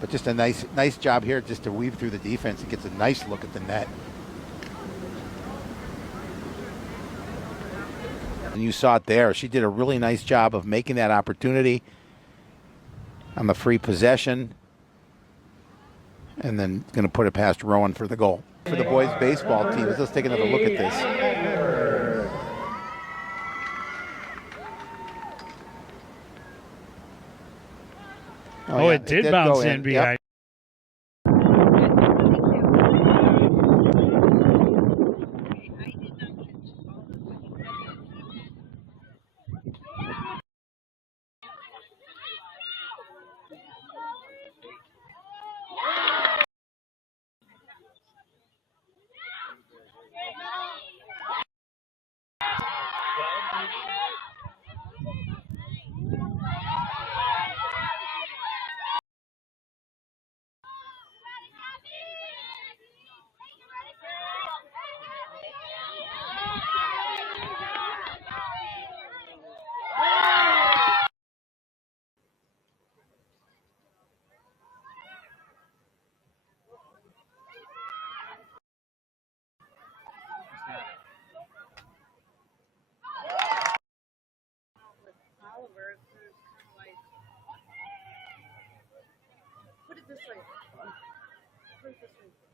But just a nice job here just to weave through the defense. He gets a nice look at the net. And you saw it there. She did a really nice job of making that opportunity on the free possession. And then going to put it past Rowan for the goal. For the boys baseball team, let's take another look at this. Oh, yeah, it did bounce in behind. Yep. Put it this way. Put it this way.